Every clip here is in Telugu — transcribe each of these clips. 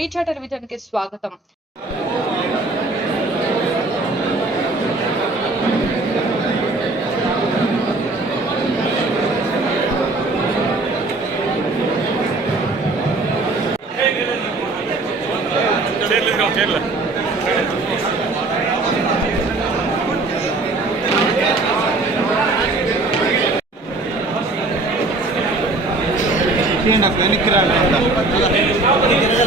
మీడియా టెలివిజన్కి స్వాగతం. నాకు వెనక్కి రాలి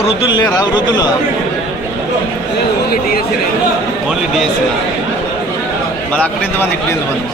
వృద్ధులు లేరా వృద్ధులు. ఓన్లీ డిఎస్సీ మరి అక్కడ ఎంతమంది ఇక్కడ ఎంతమంది?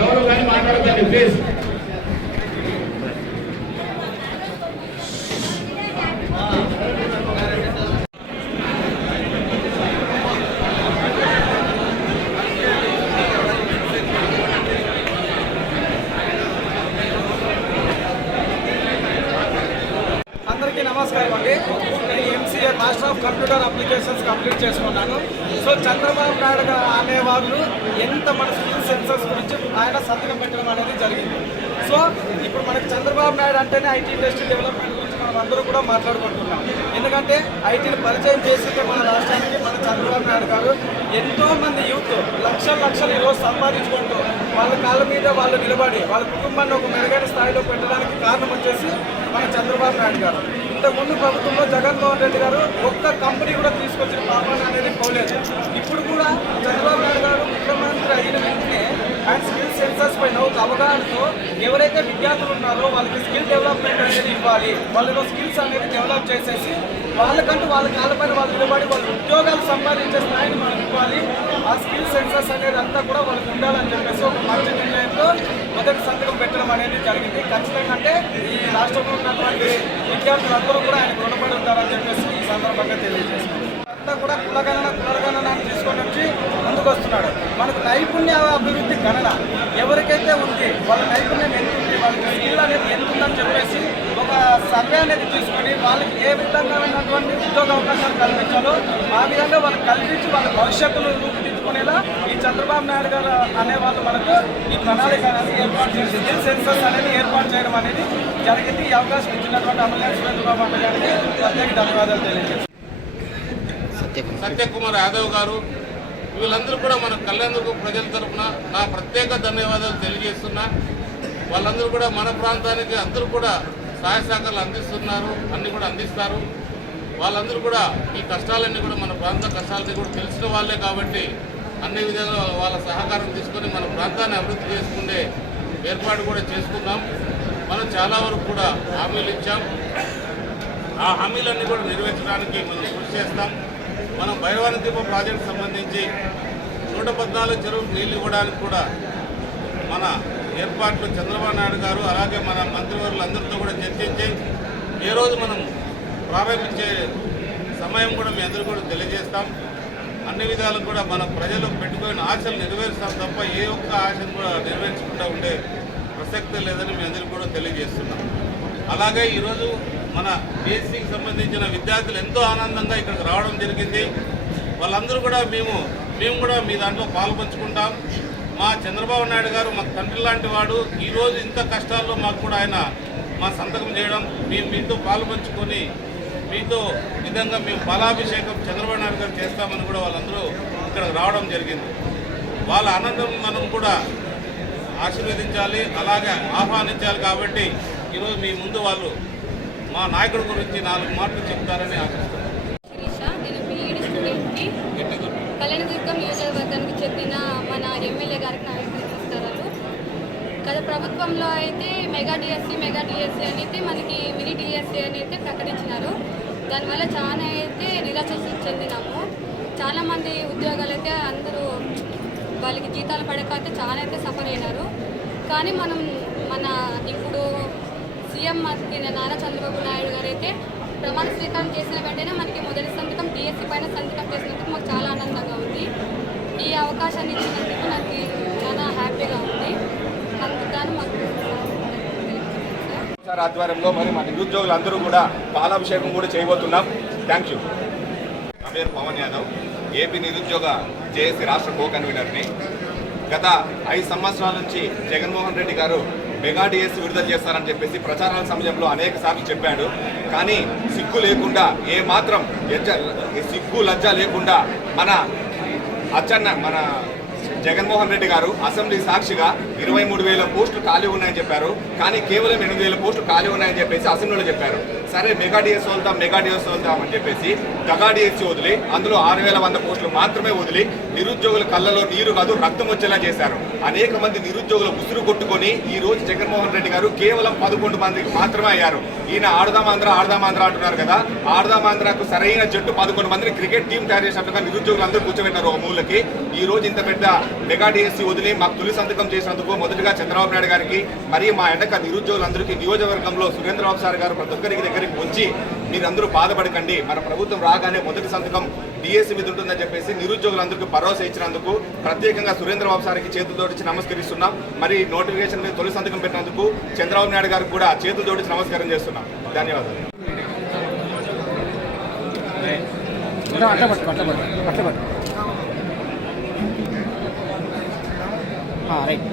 ఎవరు కానీ మాట్లాడతారు ప్లీజ్ అందరికీ నమస్కారం అండి. నేను MCA master of computer applications complete చేసుకున్నాను. సో చంద్రబాబు నాయుడు గారు అనే వాళ్ళు ఎంత మన స్కిల్ సెన్సర్స్ గురించి ఆయన సంతకం పెట్టడం అనేది జరిగింది. సో ఇప్పుడు మనకి చంద్రబాబు నాయుడు అంటేనే ఐటీ ఇండస్ట్రీ డెవలప్మెంట్ గురించి మనం అందరూ కూడా మాట్లాడుకుంటున్నాం. ఎందుకంటే ఐటీని పరిచయం చేసిందే మన రాష్ట్రానికి మన చంద్రబాబు నాయుడు గారు. ఎంతో మంది యూత్ లక్షల లక్షలు ఈరోజు సంపాదించుకుంటూ వాళ్ళ కాళ్ళ మీద వాళ్ళు నిలబడి వాళ్ళ కుటుంబాన్ని ఒక మెరుగైన స్థాయిలో పెట్టడానికి కారణం వచ్చేసి మన చంద్రబాబు నాయుడు గారు. ఇంతకుముందు ప్రభుత్వంలో జగన్మోహన్ రెడ్డి గారు ఒక్క కంపెనీ కూడా తీసుకొచ్చిన పాపన అనేది పోలేదు. ఇప్పుడు కూడా చంద్రబాబు నాయుడు గారు ముఖ్యమంత్రి అయిన వెంటనే సెన్సర్స్ పైన ఒక అవగాహనతో ఎవరైతే విద్యార్థులు ఉన్నారో వాళ్ళకి స్కిల్ డెవలప్మెంట్ అనేది ఇవ్వాలి. వాళ్ళలో స్కిల్స్ అనేది డెవలప్ చేసేసి వాళ్ళకంటూ వాళ్ళ కాళ్ళపైన వాళ్ళు నిలబడి వాళ్ళు ఉద్యోగాలు సంపాదించే స్థాయిని మనం ఇవ్వాలి. ఆ స్కిల్ సెన్సర్స్ అనేది అంతా కూడా వాళ్ళకి ఉండాలని చెప్పేసి ఒక మంచి నిర్ణయంతో మొదటి సంతకం పెట్టడం అనేది జరిగింది. ఖచ్చితంగా అంటే ఈ రాష్ట్రంలో ఉన్నటువంటి విద్యార్థులందరూ కూడా ఆయన రుణపడి ఉంటారని చెప్పేసి ఈ సందర్భంగా తెలియజేస్తున్నాం. అంతా కూడా కులగణన కులగణన అని తీసుకొని వచ్చి ముందుకొస్తున్నాడు మనకు నైపుణ్య అభివృద్ధి గణన ఎవరికైతే ఉంది వాళ్ళ నైపుణ్యం ఎంత ఉంది వాళ్ళ స్కిల్ అనేది ఎంత ఉందని చెప్పేసి ఒక సర్వే అనేది తీసుకొని వాళ్ళకి ఏ విధంగానటువంటి ఉద్యోగ అవకాశాలు కల్పించాలో ఆ విధంగా వాళ్ళకి కల్పించి వాళ్ళ భవిష్యత్తును రూపుదిద్దుకునేలా ఈ చంద్రబాబు నాయుడు గారు అనే వాళ్ళు మనకు ఈ ప్రణాళిక అనేది ఏర్పాటు చేసి స్కిల్ సెన్సస్ అనేది ఏర్పాటు చేయడం అనేది జరిగింది. ఈ అవకాశం ఇచ్చినటువంటి అమలు సురేంద్రబాబు అన్న గారికి ప్రత్యేక ధన్యవాదాలు తెలియజేస్తాను సత్యకుమార్ యాదవ్ గారు వీళ్ళందరూ కూడా మన కళ్యాణదుర్గం ప్రజల తరఫున నా ప్రత్యేక ధన్యవాదాలు తెలియజేస్తున్నా. వాళ్ళందరూ కూడా మన ప్రాంతానికి అందరూ కూడా సహాయ సహకారాలు అందిస్తున్నారు అన్నీ కూడా అందిస్తారు. వాళ్ళందరూ కూడా ఈ కష్టాలన్నీ కూడా మన ప్రాంత కష్టాలన్నీ కూడా తెలిసిన వాళ్ళే కాబట్టి అన్ని విధాలుగా వాళ్ళ సహకారం తీసుకొని మన ప్రాంతాన్ని అభివృద్ధి చేసుకునే ఏర్పాటు కూడా చేసుకున్నాం. మనం చాలా వరకు కూడా హామీలు ఇచ్చాం. ఆ హామీలన్నీ కూడా నెరవేర్చడానికి మనం కృషి చేస్తాం. మనం భైరవాన దీప ప్రాజెక్టు సంబంధించి నూట పద్నాలుగు చెరువులకు నీళ్ళు ఇవ్వడానికి కూడా మన ఏర్పాట్లు చంద్రబాబు నాయుడు గారు అలాగే మన మంత్రివర్యులందరితో కూడా చర్చించి ఏ రోజు మనం ప్రారంభించే సమయం కూడా మీ అందరూ కూడా తెలియజేస్తాం. అన్ని విధాలు కూడా మన ప్రజలు పెట్టుకున్న ఆశలు నెరవేరుస్తాం తప్ప ఏ ఒక్క ఆశను కూడా నెరవేర్చకుండా ఉండే ప్రసక్తి లేదని మీ అందరికీ కూడా తెలియజేస్తున్నాం. అలాగే ఈరోజు మన బీఎస్సీకి సంబంధించిన విద్యార్థులు ఎంతో ఆనందంగా ఇక్కడికి రావడం జరిగింది. వాళ్ళందరూ కూడా మేము మేము కూడా మీ దాంట్లో పాల్పంచుకుంటాం. మా చంద్రబాబు నాయుడు గారు మా తండ్రి లాంటి వాడు. ఈరోజు ఇంత కష్టాల్లో మాకు కూడా ఆయన మా సంతకం చేయడం మేము మీతో పాల్పంచుకొని మీతో విధంగా మేము బలాభిషేకం చంద్రబాబు నాయుడు గారు చేస్తామని కూడా వాళ్ళందరూ ఇక్కడికి రావడం జరిగింది. వాళ్ళ ఆనందం మనం కూడా ఆశీర్వదించాలి అలాగే ఆహ్వానించాలి కాబట్టి ఈరోజు మీ ముందు వాళ్ళు మా నాయకుడి గురించి నాలుగు మాటలు చెప్తారని ఆశిస్తున్నాను శిరీష నేను స్టూడెంట్ని కళ్యాణదుర్గం నియోజకవర్గానికి చెందిన మన ఎమ్మెల్యే గారికి నా నమస్కారాలు గత ప్రభుత్వంలో అయితే మెగా డిఎస్సి మెగా డిఎస్సి అనేది మనకి మినీ డిఎస్సి అని అయితే ప్రకటించినారు. దానివల్ల చాలా అయితే నిరాశ చెందినాము. చాలామంది ఉద్యోగాలు అయితే అందరూ వాళ్ళకి జీతాలు పడక అయితే చాలా అయితే సఫర్ అయినారు. కానీ మనం మన ఇప్పుడు సీఎం మనకి నారా చంద్రబాబు నాయుడు గారు అయితే ప్రమాణ స్వీకారం చేసిన వెంటనే మనకి మొదటి సంతకం డిఎస్సి పైన సంతకం చేసినందుకు మాకు చాలా ఆనందంగా ఉంది. ఈ అవకాశాన్ని ఇచ్చినందుకు నాకు చాలా హ్యాపీగా ఉంది. అందుకని మాకు సార్ ఆధ్వర్యంలో మరి నిరుద్యోగులు అందరూ కూడా పాలాభిషేకం కూడా చేయబోతున్నాం. థ్యాంక్ యూ నా పేరు పవన్ యాదవ్. ఏపీ నిరుద్యోగ జేఏసీ రాష్ట్ర కో కన్వీనర్ని గత ఐదు సంవత్సరాల నుంచి జగన్మోహన్ రెడ్డి గారు మెగా డిఎస్ విడుదల చేస్తారని చెప్పేసి ప్రచారాల సమయంలో అనేక సార్లు చెప్పాడు. కానీ సిగ్గు లేకుండా ఏ మాత్రం సిగ్గు లజ్జ లేకుండా మన అచ్చన్న మన జగన్మోహన్ రెడ్డి గారు అసెంబ్లీ సాక్షిగా ఇరవై మూడు వేల పోస్టులు ఖాళీ ఉన్నాయని చెప్పారు. కానీ కేవలం ఎనిమిది వేల పోస్టులు ఖాళీ ఉన్నాయని చెప్పేసి అసెంబ్లీలో చెప్పారు. సరే మెగా డిఎస్ వదులుతాం మెగా డిఎస్ వదులుతాం అని చెప్పేసి దగా డిఎస్సి వదిలి అందులో ఆరు వేల వంద పోస్టులు మాత్రమే వదిలి నిరుద్యోగుల కళ్ళలో నీరు కాదు రక్తం వచ్చేలా చేశారు. అనేక మంది నిరుద్యోగులు ఉసురు కొట్టుకొని ఈ రోజు జగన్మోహన్ రెడ్డి గారు కేవలం పదకొండు మందికి మాత్రమే అయ్యారు. ఈయన ఆడదామాంధ్ర ఆడదామాంధ్ర అంటున్నారు కదా. ఆడదామాంధ్రకు సరైన జట్టు పదకొండు మందిని క్రికెట్ టీం తయారు చేసినట్టుగా నిరుద్యోగులు అందరూ కూర్చోబెట్టారు ఒక మూలకి. ఈ రోజు ఇంత పెద్ద మెగా డిఎస్సి వదిలి మాకు తొలి సంతకం చేసినందుకు మొదటిగా చంద్రబాబు నాయుడు గారికి మరియు మా ఎండక నిరుద్యోగులందరికీ నియోజకవర్గంలో సురేంద్రబాబు సార్ గారు ప్రతి ఒక్కరికి దగ్గరికి వచ్చి మీరందరూ బాధపడకండి. మన ప్రభుత్వం రాగానే మొదటి సంతకం డిఎస్సీ మీద ఉంటుందని చెప్పేసి నిరుద్యోగులందరికీ భరోసా ఇచ్చినందుకు ప్రత్యేకంగా సురేంద్రబాబు సార్కి చేతులు జోడించి నమస్కరిస్తున్నాం. మరి నోటిఫికేషన్ మీద తొలి సంతకం పెట్టినందుకు చంద్రబాబు నాయుడు గారికి కూడా చేతులు జోడించి నమస్కారం చేస్తున్నాం. ధన్యవాదాలు. రైట్ మాకు సంతోషంగా ఉంది మేము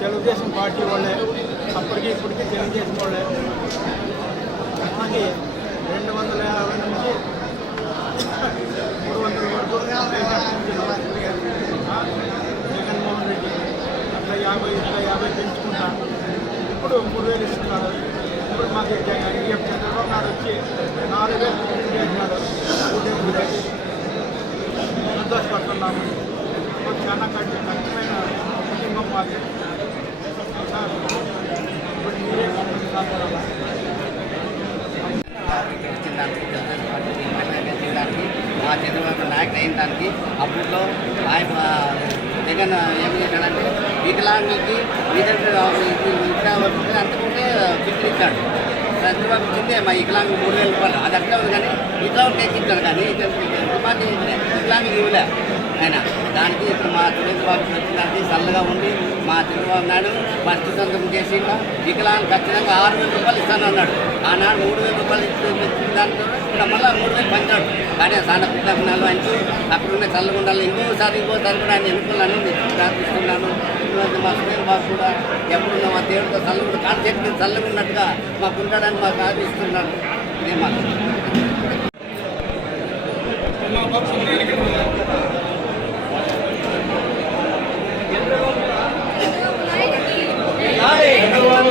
తెలుగుదేశం పార్టీ వాళ్ళే అప్పటికి ఇప్పటికీ తెలుగుదేశం వాళ్ళే మాకి రెండు వందల యాభై నుంచి మూడు వందల వరకు జగన్మోహన్ రెడ్డి అట్లా యాభై ఇట్లా యాభై పెంచుకుంటా ఇప్పుడు మూడు వేలు ఇస్తున్నారు ఇప్పుడు మాకు జగన్ చంద్రబాబు నాయుడు వచ్చి నాలుగు వేలు పెంచి చేసినాడు ఉద్యోగులే సంతోషపడుతున్నాము ఇప్పుడు చాలా కఠి- కఠినమైన కుటుంబం మాది సార్ ఇప్పుడు మీరే సంతోషపడాలి ఇచ్చిన దానికి తెలుగుదేశం పార్టీ ఎమ్మెల్యే గెలిచిన దానికి మా చంద్రబాబు అయిన దానికి. అప్పట్లో ఆయన జగన్ ఏం చేశాడంటే వికలాంగులకి విధంగా అంతకుంటే ఫిక్స్ ఇచ్చాడు. చంద్రబాబు ఇచ్చింది మా వికలాంగులు మూడు వేల రూపాయలు. అది అట్లా ఉంది కానీ వికలాంగులు ఎక్కించారు కానీ ఉపాధి వికలాంగులు ఇవ్వలే. ఆయన. దానికి ఇప్పుడు మా బాబు వచ్చినది చల్లగా ఉండి మా చంద్రబాబు నాయుడు ఫస్ట్ సొంతం చేసి వికలాంగులు ఖచ్చితంగా ఆరు వేల రూపాయలు ఇస్తాను అన్నాడు. ఆనాడు మూడు వేల రూపాయలు ఇచ్చిన దాంట్లో ఇక్కడ మళ్ళీ మూడు వేలు పంచాడు. కానీ సాన పిల్లలు అంటూ అక్కడ ఉన్న చల్లగా ఉండాలి ఇంకోసారి ఇంకోసారి కూడా ఆయన ఎన్నుకోవాలని ప్రార్థిస్తున్నాను. ఇటువంటి మా సునీల్ బాబు కూడా ఎప్పుడున్న మా దేవుడితో చల్లగా కాన్సెప్ట్ చల్లగున్నట్టుగా చల్లగా ఉన్నట్టుగా మాకు ఉంటాడని మాకు ఆశిస్తున్నాను ఇదే మాకు. చంద్రబాబు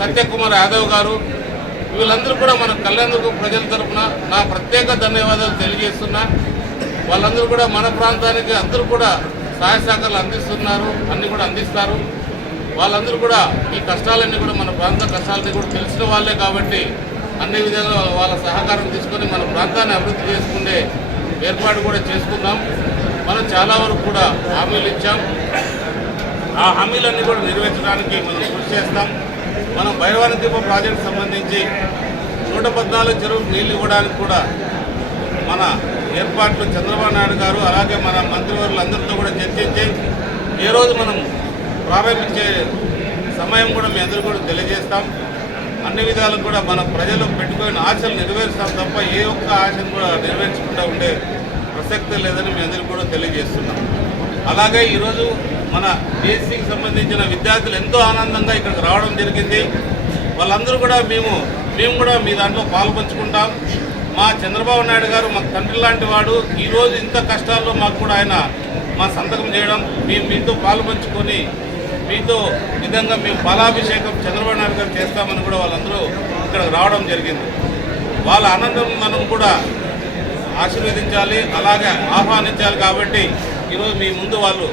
సత్యకుమార్. యాదవ్ గారు వీళ్ళందరూ కూడా మన కళ్యాణదుర్గం ప్రజల తరఫున నా ప్రత్యేక ధన్యవాదాలు తెలియజేస్తున్నా. వాళ్ళందరూ కూడా మన ప్రాంతానికి అందరూ కూడా సహాయ సహకారాలు అందిస్తున్నారు అన్ని కూడా అందిస్తారు. వాళ్ళందరూ కూడా ఈ కష్టాలన్నీ కూడా మన ప్రాంత కష్టాలన్నీ కూడా తెలిసిన వాళ్ళే కాబట్టి అన్ని విధాలుగా వాళ్ళ సహకారం తీసుకొని మన ప్రాంతాన్ని అభివృద్ధి చేసుకునే ఏర్పాటు కూడా చేసుకుందాం మనం చాలా వరకు కూడా హామీలు ఇచ్చాం. ఆ హామీలన్నీ కూడా నెరవేర్చడానికి మనం కృషి చేస్తాం. మనం భైరవాని దీప ప్రాజెక్ట్ సంబంధించి నూట పద్నాలుగు చెరువులు నీళ్ళు ఇవ్వడానికి కూడా మన ఏర్పాట్లు చంద్రబాబు నాయుడు గారు అలాగే మన మంత్రివర్యులందరితో కూడా చర్చించి ఏ రోజు మనం ప్రారంభించే సమయం కూడా మీ అందరూ కూడా తెలియజేస్తాం. అన్ని విధాలకు కూడా మన ప్రజలు పెట్టుకున్న ఆశలు నెరవేరుస్తాం తప్ప ఏ ఒక్క ఆశను కూడా నెరవేర్చకుండా ఉండే ప్రసక్తి లేదని మీ అందరికీ కూడా తెలియజేస్తున్నాం. అలాగే ఈరోజు మన బీఎస్సీకి సంబంధించిన విద్యార్థులు ఎంతో ఆనందంగా ఇక్కడికి రావడం జరిగింది. వాళ్ళందరూ కూడా మేము మేము కూడా మీ దాంట్లో పాల్పంచుకుంటాం. మా చంద్రబాబు నాయుడు గారు మా తండ్రి లాంటి వాడు. ఈరోజు ఇంత కష్టాల్లో మాకు కూడా ఆయన మా సంతకం చేయడం మేము మీతో పాల్పంచుకొని మీతో విధంగా మేము బలాభిషేకం చంద్రబాబు నాయుడు గారు చేస్తామని కూడా వాళ్ళందరూ ఇక్కడికి రావడం జరిగింది. వాళ్ళ ఆనందం మనం కూడా ఆశీర్వదించాలి అలాగే ఆహ్వానించాలి కాబట్టి ఈరోజు మీ ముందు వాళ్ళు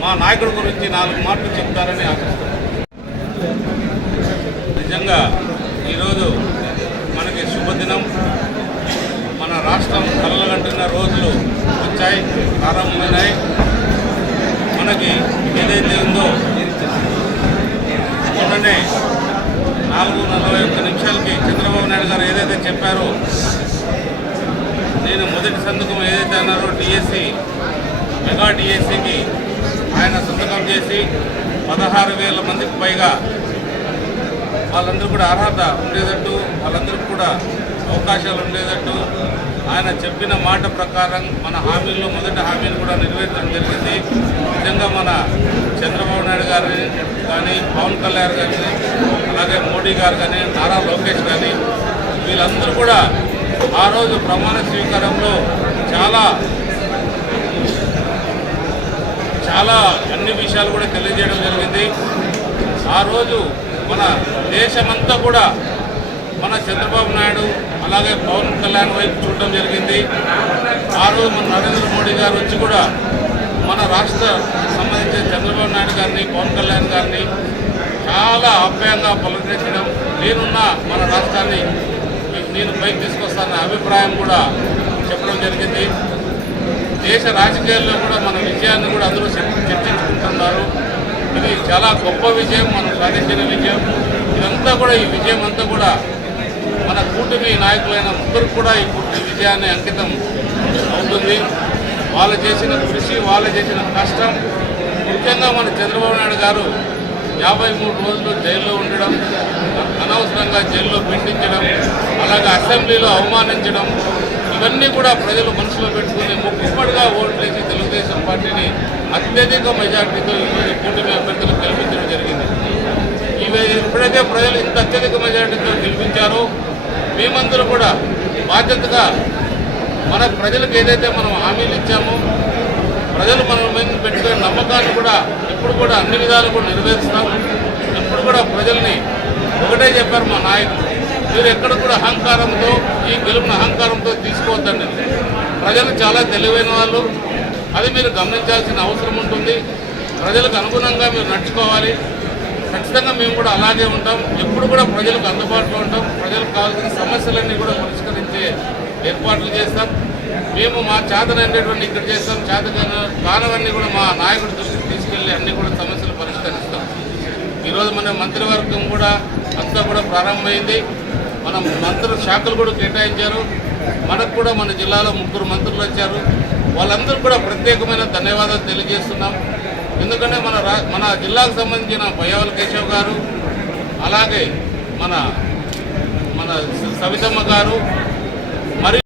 మా నాయకుడి గురించి నాలుగు మాటలు చెప్తారని ఆశిస్తున్నాను నిజంగా ఈరోజు మనకి శుభదినం. మన రాష్ట్రం కళ్ళగంటున్న రోజులు వచ్చాయి ప్రారంభమైనాయి. మనకి ఏదైతే ఉందో మొన్ననే నాలుగు నలభై ఒక్క నిమిషాలకి చంద్రబాబు నాయుడు గారు ఏదైతే చెప్పారో నేను మొదటి సంతకం ఏదైతే అన్నారో డిఎస్సి మెగా డిఎస్సికి ఆయన సంతకం చేసి పదహారు వేల మందికి పైగా వాళ్ళందరూ కూడా అర్హత ఉండేటట్టు వాళ్ళందరికీ కూడా అవకాశాలు ఉండేటట్టు ఆయన చెప్పిన మాట ప్రకారం మన హామీల్లో మొదటి హామీని కూడా నెరవేర్చడం జరిగింది. నిజంగా మన చంద్రబాబు నాయుడు గారు కానీ పవన్ కళ్యాణ్ గారిని అలాగే మోడీ గారు కానీ నారా లోకేష్ కానీ వీళ్ళందరూ కూడా ఆ రోజు ప్రమాణ స్వీకారంలో చాలా చాలా అన్ని విషయాలు కూడా తెలియజేయడం జరిగింది. ఆ రోజు మన దేశమంతా కూడా మన చంద్రబాబు నాయుడు అలాగే పవన్ కళ్యాణ్ వైపు చూడడం జరిగింది. ఆ రోజు మన నరేంద్ర మోడీ గారు వచ్చి కూడా మన రాష్ట్ర సంబంధించిన చంద్రబాబు నాయుడు గారిని పవన్ కళ్యాణ్ గారిని చాలా ఆప్యాయంగా పలకరించడం నేనున్న మన రాష్ట్రాన్ని నేను పైకి తీసుకొస్తానన్న అభిప్రాయం కూడా చెప్పడం జరిగింది. దేశ రాజకీయాల్లో కూడా మన విజయాన్ని కూడా అందరూ చర్చించుకుంటున్నారు. ఇది చాలా గొప్ప విజయం మనం సాధించిన విజయం. ఇదంతా కూడా ఈ విజయం అంతా కూడా మన కూటమి నాయకులైన ముగ్గురు కూడా ఈ కూటమి విజయాన్ని అంకితం అవుతుంది. వాళ్ళు చేసిన కృషి వాళ్ళు చేసిన కష్టం. ముఖ్యంగా మన చంద్రబాబు నాయుడు గారు యాభై మూడు రోజులు జైల్లో ఉండడం అనవసరంగా జైల్లో పిండించడం అలాగే అసెంబ్లీలో అవమానించడం ఇవన్నీ కూడా ప్రజలు మనసులో పెట్టుకుని ముక్కుపడిగా ఓట్లేసి తెలుగుదేశం పార్టీని అత్యధిక మెజార్టీతో ఈరోజు కూటమి అభ్యర్థులు గెలిపించడం జరిగింది. ఇవి ఎప్పుడైతే ప్రజలు ఇంత అత్యధిక మెజార్టీతో గెలిపించారో. మేమందరూ కూడా బాధ్యతగా మన ప్రజలకు ఏదైతే మనం హామీలు ఇచ్చామో ప్రజలు మన మీద పెట్టుకునే నమ్మకాన్ని కూడా ఎప్పుడు కూడా అన్ని విధాలు కూడా నెరవేరుస్తాం. ఎప్పుడు కూడా ప్రజల్ని ఒకటే చెప్పారు మా నాయకులు. మీరు ఎక్కడ కూడా అహంకారంతో ఈ గెలుపును అహంకారంతో తీసుకోవద్దండి. ప్రజలు చాలా తెలివైన వాళ్ళు. అది మీరు గమనించాల్సిన అవసరం ఉంటుంది. ప్రజలకు అనుగుణంగా మీరు నడుచుకోవాలి. ఖచ్చితంగా మేము కూడా అలాగే ఉంటాం. ఎప్పుడు కూడా ప్రజలకు అందుబాటులో ఉంటాం. ప్రజలకు కావాల్సిన సమస్యలన్నీ కూడా పరిష్కరించే ఏర్పాట్లు చేస్తాం. మేము మా చేతనైనటువంటి ఇక్కడ చేస్తాం. చేత కానవన్నీ కూడా మా నాయకుడి దృష్టికి తీసుకెళ్ళి అన్ని కూడా సమస్యలు పరిష్కరిస్తాం. ఈరోజు మన మంత్రివర్గం కూడా అంతా కూడా ప్రారంభమైంది. మనం మంత్రుల శాఖలు కూడా కేటాయించారు. మనకు కూడా మన జిల్లాలో ముగ్గురు మంత్రులు వచ్చారు. వాళ్ళందరూ కూడా ప్రత్యేకమైన ధన్యవాదాలు తెలియజేస్తున్నాం. ఎందుకంటే మన రా మన జిల్లాకు సంబంధించిన భయవల కేశవ్ గారు అలాగే మన మన సవితమ్మ గారు మరి